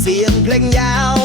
เสียงเพลงยาว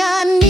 งานนี้